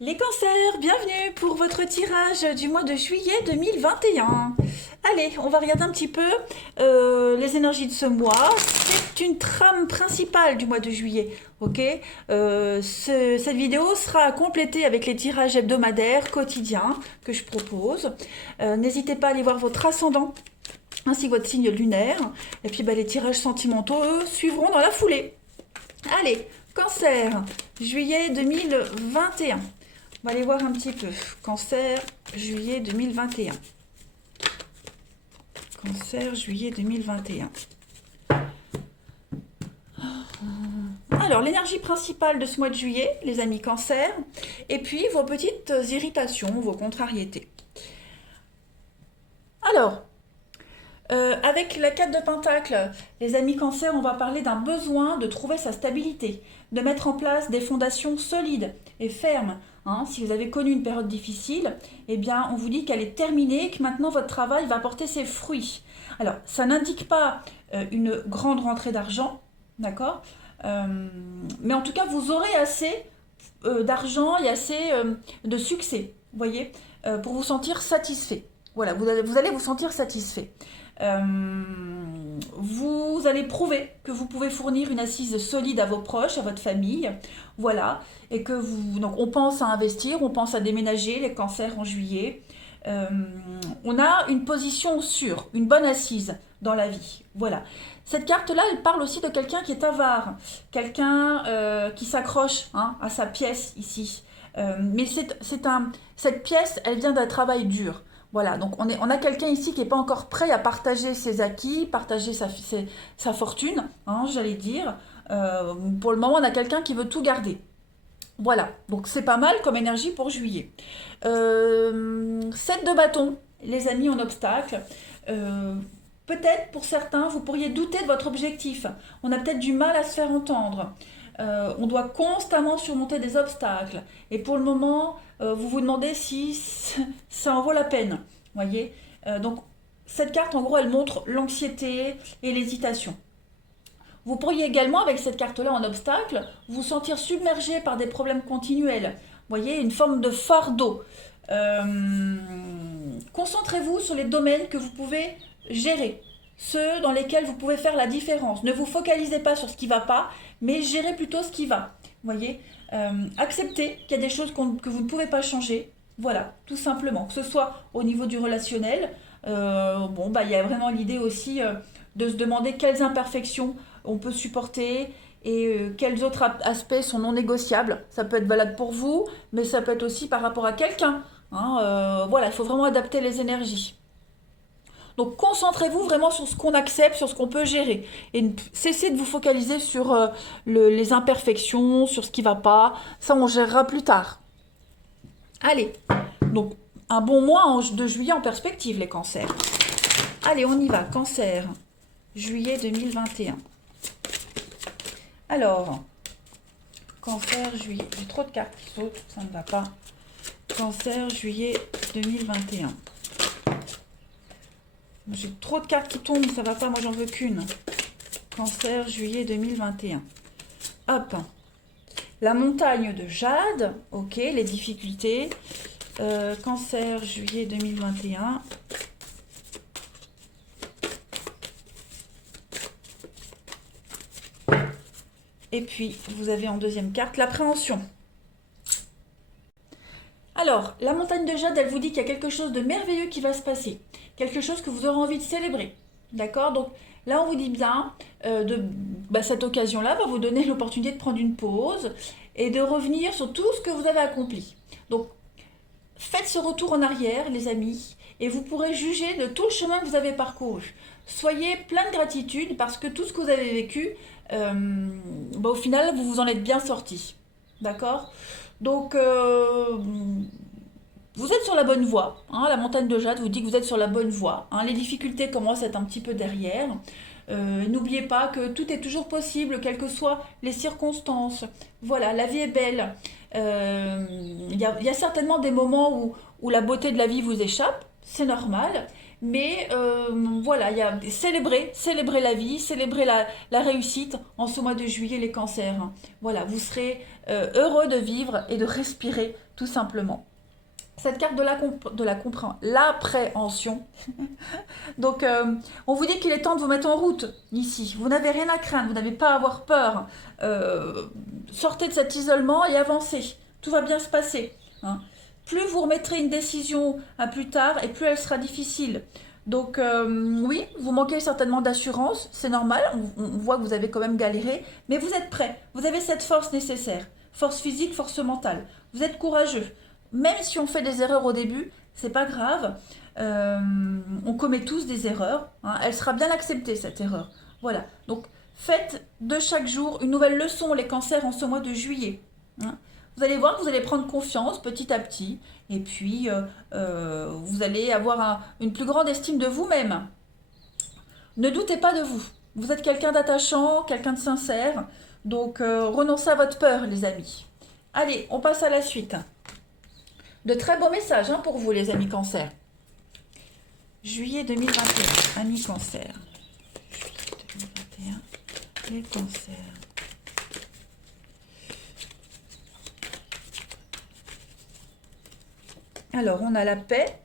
Les cancers, bienvenue pour votre tirage du mois de juillet 2021. Allez, on va regarder un petit peu les énergies de ce mois. C'est une trame principale du mois de juillet, ok. Cette vidéo sera complétée avec les tirages hebdomadaires quotidiens que je propose. N'hésitez pas à aller voir votre ascendant ainsi que votre signe lunaire. Et puis les tirages sentimentaux, eux, suivront dans la foulée. Allez, cancer, juillet 2021. On va aller voir un petit peu. Cancer, juillet 2021. Cancer, juillet 2021. Alors, l'énergie principale de ce mois de juillet, les amis cancer, et puis vos petites irritations, vos contrariétés. Alors, avec la 4 de Pentacle, les amis cancer, on va parler d'un besoin de trouver sa stabilité, de mettre en place des fondations solides et fermes. Hein. Si vous avez connu une période difficile, eh bien, on vous dit qu'elle est terminée, que maintenant votre travail va porter ses fruits. Alors, ça n'indique pas une grande rentrée d'argent, d'accord. Mais en tout cas, vous aurez assez d'argent et assez de succès, vous voyez, pour vous sentir satisfait. Voilà, vous allez vous sentir satisfait. Vous allez prouver que vous pouvez fournir une assise solide à vos proches, à votre famille, voilà, et que vous, donc on pense à investir, on pense à déménager, les cancers en juillet. Euh, on a une position sûre, une bonne assise dans la vie, voilà. Cette carte-là, elle parle aussi de quelqu'un qui est avare, quelqu'un qui s'accroche à sa pièce ici. Mais cette pièce, elle vient d'un travail dur. Voilà, donc on a quelqu'un ici qui n'est pas encore prêt à partager ses acquis, partager sa fortune, j'allais dire. Pour le moment, on a quelqu'un qui veut tout garder. Voilà, donc c'est pas mal comme énergie pour juillet. 7 de bâton, les amis en obstacle. Euh, Peut-être pour certains, vous pourriez douter de votre objectif. On a peut-être du mal à se faire entendre. On doit constamment surmonter des obstacles. Et pour le moment, vous vous demandez si ça en vaut la peine. Voyez. Donc, cette carte, en gros, elle montre l'anxiété et l'hésitation. Vous pourriez également, avec cette carte-là en obstacle, vous sentir submergé par des problèmes continuels. Voyez, une forme de fardeau. Concentrez-vous sur les domaines que vous pouvez gérer, ceux dans lesquels vous pouvez faire la différence. Ne vous focalisez pas sur ce qui ne va pas, mais gérez plutôt ce qui va. Voyez, acceptez qu'il y a des choses que vous ne pouvez pas changer. Voilà, tout simplement. Que ce soit au niveau du relationnel, il y a vraiment l'idée aussi de se demander quelles imperfections on peut supporter et quels autres aspects sont non négociables. Ça peut être valable pour vous, mais ça peut être aussi par rapport à quelqu'un. Voilà, il faut vraiment adapter les énergies. Donc concentrez-vous vraiment sur ce qu'on accepte, sur ce qu'on peut gérer. Et cessez de vous focaliser sur les imperfections, sur ce qui ne va pas. Ça, on gérera plus tard. Allez, donc un bon mois de juillet en perspective, les cancers. Allez, on y va. Cancer, juillet 2021. Alors, cancer, juillet. J'ai trop de cartes qui sautent, ça ne va pas. Cancer, juillet 2021. J'ai trop de cartes qui tombent, ça va pas, moi j'en veux qu'une. Cancer, juillet 2021. Hop. La montagne de Jade, ok, les difficultés. Cancer, juillet 2021. Et puis, vous avez en deuxième carte l'appréhension. Alors, la montagne de Jade, elle vous dit qu'il y a quelque chose de merveilleux qui va se passer. Quelque chose que vous aurez envie de célébrer. D'accord. Donc là, on vous dit bien, cette occasion-là va vous donner l'opportunité de prendre une pause et de revenir sur tout ce que vous avez accompli. Donc, faites ce retour en arrière, les amis, et vous pourrez juger de tout le chemin que vous avez parcouru. Soyez plein de gratitude parce que tout ce que vous avez vécu, au final, vous vous en êtes bien sorti. D'accord. Donc, vous êtes sur la bonne voie. La montagne de Jade vous dit que vous êtes sur la bonne voie. Les difficultés commencent à être un petit peu derrière. N'oubliez pas que tout est toujours possible, quelles que soient les circonstances. Voilà, la vie est belle. Il y a certainement des moments où la beauté de la vie vous échappe, c'est normal. Mais voilà, célébrer la vie, célébrer la réussite en ce mois de juillet, les cancers. Voilà, vous serez heureux de vivre et de respirer tout simplement. Cette carte de l'appréhension. Donc, on vous dit qu'il est temps de vous mettre en route ici. Vous n'avez rien à craindre, vous n'avez pas à avoir peur. Sortez de cet isolement et avancez. Tout va bien se passer. Hein. Plus vous remettrez une décision à plus tard et plus elle sera difficile. Donc, oui, vous manquez certainement d'assurance, c'est normal. On voit que vous avez quand même galéré, mais vous êtes prêt. Vous avez cette force nécessaire. Force physique, force mentale. Vous êtes courageux. Même si on fait des erreurs au début, c'est pas grave. On commet tous des erreurs. Hein. Elle sera bien acceptée, cette erreur. Voilà. Donc, faites de chaque jour une nouvelle leçon, les cancers, en ce mois de juillet. Hein. Vous allez voir que vous allez prendre confiance petit à petit. Et puis, vous allez avoir une plus grande estime de vous-même. Ne doutez pas de vous. Vous êtes quelqu'un d'attachant, quelqu'un de sincère. Donc, renoncez à votre peur, les amis. Allez, on passe à la suite. De très beaux messages hein, pour vous, les amis cancer. Juillet 2021, amis cancer. Juillet 2021, les cancers. Alors, on a la paix,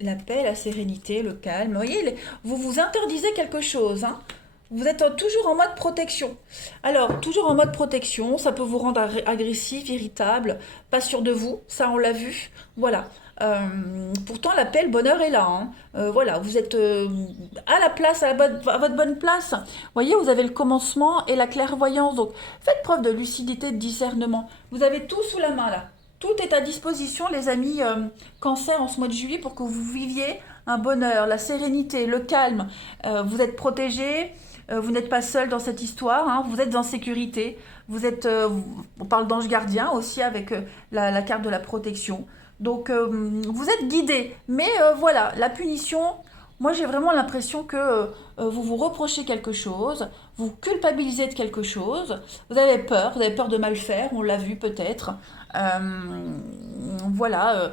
la sérénité, le calme. Vous voyez, vous vous interdisez quelque chose. Hein. Vous êtes toujours en mode protection. Alors, toujours en mode protection, ça peut vous rendre agressif, irritable, pas sûr de vous, ça on l'a vu. Voilà. Pourtant, la paix, le bonheur est là. Hein. Voilà, vous êtes à la place, à votre bonne place. Vous voyez, vous avez le commencement et la clairvoyance. Donc, faites preuve de lucidité, de discernement. Vous avez tout sous la main là. Tout est à disposition, les amis cancer, en ce mois de juillet, pour que vous viviez un bonheur, la sérénité, le calme. Vous êtes protégés. Vous n'êtes pas seul dans cette histoire, hein, vous êtes en sécurité. Vous êtes, on parle d'ange gardien aussi avec la carte de la protection. Donc vous êtes guidé. Mais voilà, la punition, moi j'ai vraiment l'impression que vous vous reprochez quelque chose, vous culpabilisez de quelque chose, vous avez peur de mal faire, on l'a vu peut-être. Voilà.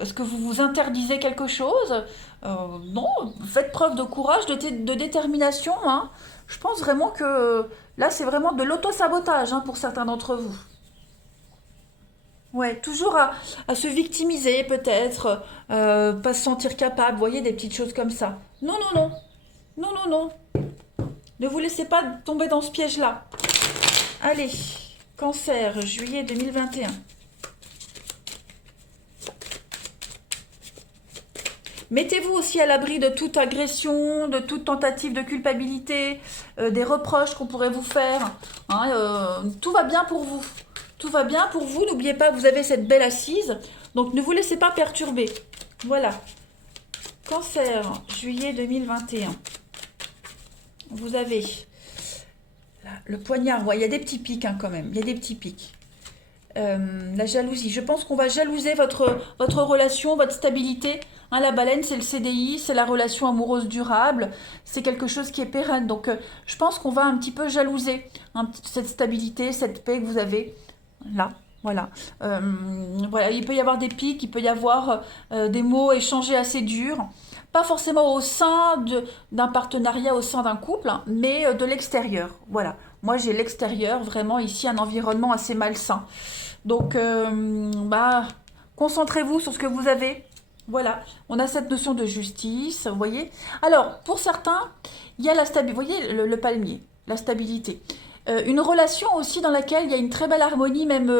Est-ce que vous vous interdisez quelque chose? Non, faites preuve de courage, de détermination. Hein. Je pense vraiment que là, c'est vraiment de l'auto-sabotage hein, pour certains d'entre vous. Ouais, toujours à se victimiser peut-être, pas se sentir capable, vous voyez, des petites choses comme ça. Non, non, non, non, non, non. Ne vous laissez pas tomber dans ce piège-là. Allez, cancer, juillet 2021. Mettez-vous aussi à l'abri de toute agression, de toute tentative de culpabilité, des reproches qu'on pourrait vous faire. Hein, tout va bien pour vous. Tout va bien pour vous. N'oubliez pas, vous avez cette belle assise. Donc ne vous laissez pas perturber. Voilà. Cancer, juillet 2021. Vous avez là, le poignard. Ouais, il y a des petits pics hein, quand même. Il y a des petits pics. La jalousie. Je pense qu'on va jalouser votre relation, votre stabilité. Hein, la baleine, c'est le CDI, c'est la relation amoureuse durable, c'est quelque chose qui est pérenne. Donc, je pense qu'on va un petit peu jalouser cette stabilité, cette paix que vous avez là. Voilà. Voilà. Il peut y avoir des pics, il peut y avoir des mots échangés assez durs. Pas forcément au sein d'un partenariat, au sein d'un couple, hein, mais de l'extérieur. Voilà. Moi, j'ai l'extérieur, vraiment ici, un environnement assez malsain. Donc, concentrez-vous sur ce que vous avez. Voilà, on a cette notion de justice, vous voyez. Alors, pour certains, il y a la stabilité, vous voyez, le palmier, la stabilité. Une relation aussi dans laquelle il y a une très belle harmonie, même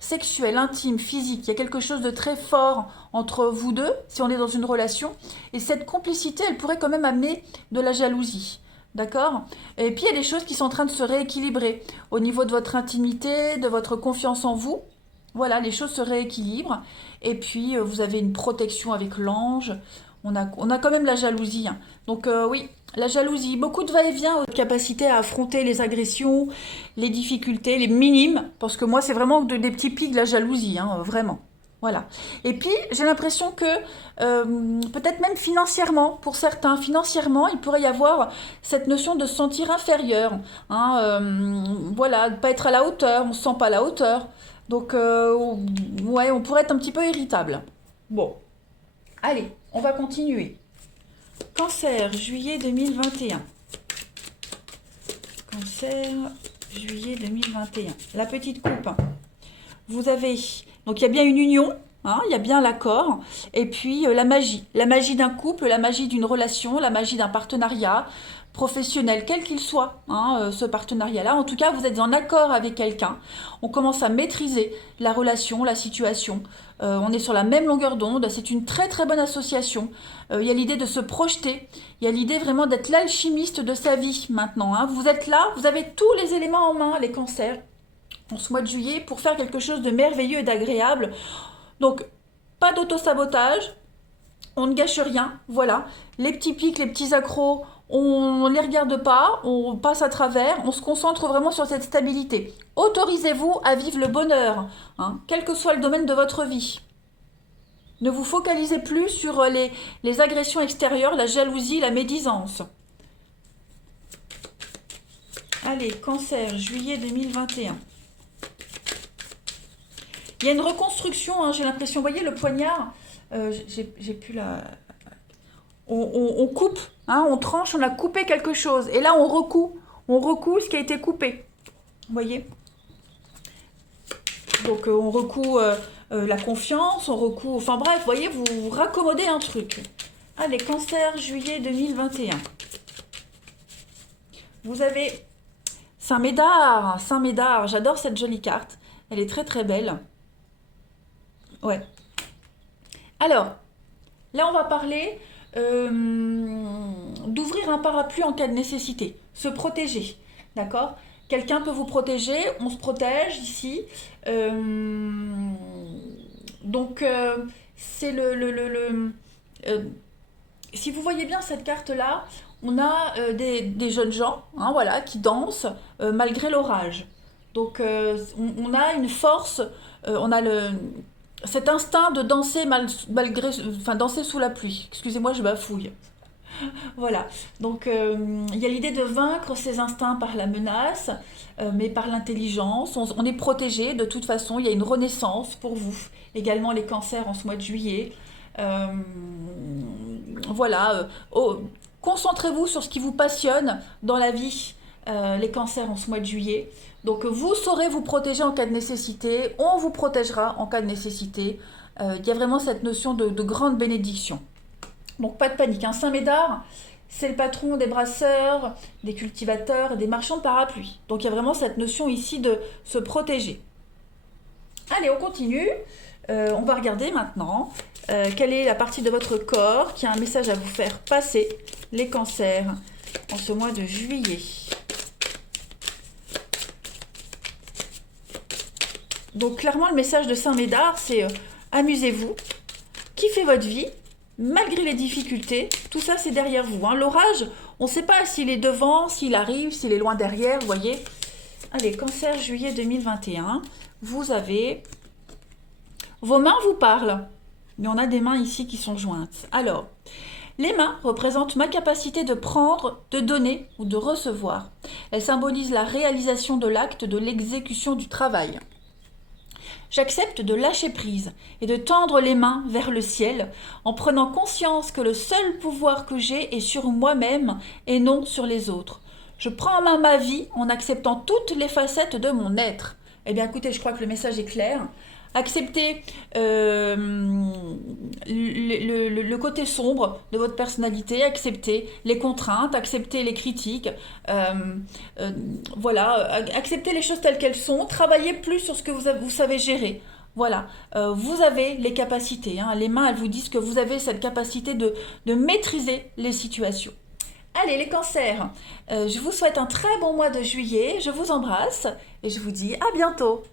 sexuelle, intime, physique. Il y a quelque chose de très fort entre vous deux, si on est dans une relation. Et cette complicité, elle pourrait quand même amener de la jalousie. D'accord? Et puis, il y a des choses qui sont en train de se rééquilibrer au niveau de votre intimité, de votre confiance en vous. Voilà, les choses se rééquilibrent. Et puis, vous avez une protection avec l'ange. On a quand même la jalousie. Hein. Donc, oui, la jalousie. Beaucoup de va-et-vient, votre capacité à affronter les agressions, les difficultés, les minimes. Parce que moi, c'est vraiment des petits pics de la jalousie, hein, vraiment. Voilà. Et puis, j'ai l'impression que, peut-être même financièrement, pour certains, financièrement, il pourrait y avoir cette notion de se sentir inférieur. Hein, voilà, de ne pas être à la hauteur, on ne se sent pas à la hauteur. Donc, ouais, on pourrait être un petit peu irritable. Bon, allez, on va continuer. Cancer, juillet 2021. Cancer, juillet 2021. La petite coupe. Vous avez, donc il y a bien une union, hein, il y a bien l'accord, et puis la magie d'un couple, la magie d'une relation, la magie d'un partenariat professionnel, quel qu'il soit, hein, ce partenariat-là. En tout cas, vous êtes en accord avec quelqu'un, on commence à maîtriser la relation, la situation, on est sur la même longueur d'onde, c'est une très très bonne association. Il y a l'idée de se projeter, il y a l'idée vraiment d'être l'alchimiste de sa vie maintenant, hein. Vous êtes là, vous avez tous les éléments en main, les cancers, en ce mois de juillet, pour faire quelque chose de merveilleux et d'agréable. Donc, pas d'auto-sabotage, on ne gâche rien, voilà. Les petits pics, les petits accros, on ne les regarde pas, on passe à travers, on se concentre vraiment sur cette stabilité. Autorisez-vous à vivre le bonheur, hein, quel que soit le domaine de votre vie. Ne vous focalisez plus sur les agressions extérieures, la jalousie, la médisance. Allez, cancer, juillet 2021. Il y a une reconstruction, hein, j'ai l'impression. Vous voyez le poignard, j'ai plus la... On coupe, hein, on tranche, on a coupé quelque chose. Et là, on recoue ce qui a été coupé. Vous voyez? Donc, on recoue la confiance, on recoue... Enfin bref, vous voyez, vous raccommodez un truc. Allez, cancer, juillet 2021. Vous avez Saint-Médard, Saint-Médard. J'adore cette jolie carte. Elle est très très belle. Ouais. Alors, là, on va parler d'ouvrir un parapluie en cas de nécessité. Se protéger, d'accord? Quelqu'un peut vous protéger, on se protège ici. Donc, c'est si vous voyez bien cette carte-là, on a des jeunes gens, hein, voilà, qui dansent malgré l'orage. Donc, on a une force, on a cet instinct de danser danser sous la pluie. Excusez-moi, je bafouille. Voilà. Donc, il y a l'idée de vaincre ses instincts par la menace, mais par l'intelligence. On est protégé. De toute façon, il y a une renaissance pour vous. Également les cancers en ce mois de juillet. Voilà. Concentrez-vous sur ce qui vous passionne dans la vie, les cancers en ce mois de juillet. Donc vous saurez vous protéger en cas de nécessité, on vous protégera en cas de nécessité. Il y a vraiment cette notion de grande bénédiction. Donc pas de panique, hein. Saint-Médard, c'est le patron des brasseurs, des cultivateurs et des marchands de parapluies. Donc il y a vraiment cette notion ici de se protéger. Allez, on continue. On va regarder maintenant quelle est la partie de votre corps qui a un message à vous faire passer, les cancers, en ce mois de juillet. Donc clairement, le message de Saint-Médard, c'est amusez-vous, kiffez votre vie, malgré les difficultés, tout ça c'est derrière vous, hein. L'orage, on ne sait pas s'il est devant, s'il arrive, s'il est loin derrière, vous voyez. Allez, cancer, juillet 2021, vous avez... Vos mains vous parlent, mais on a des mains ici qui sont jointes. Alors, les mains représentent ma capacité de prendre, de donner ou de recevoir. Elles symbolisent la réalisation de l'acte, de l'exécution du travail. J'accepte de lâcher prise et de tendre les mains vers le ciel en prenant conscience que le seul pouvoir que j'ai est sur moi-même et non sur les autres. Je prends en main ma vie en acceptant toutes les facettes de mon être. Eh bien écoutez, je crois que le message est clair. Acceptez le côté sombre de votre personnalité, acceptez les contraintes, acceptez les critiques, voilà, acceptez les choses telles qu'elles sont, travaillez plus sur ce que vous savez gérer. Voilà, vous avez les capacités, hein. Les mains, elles vous disent que vous avez cette capacité de maîtriser les situations. Allez, les cancers, je vous souhaite un très bon mois de juillet, je vous embrasse et je vous dis à bientôt.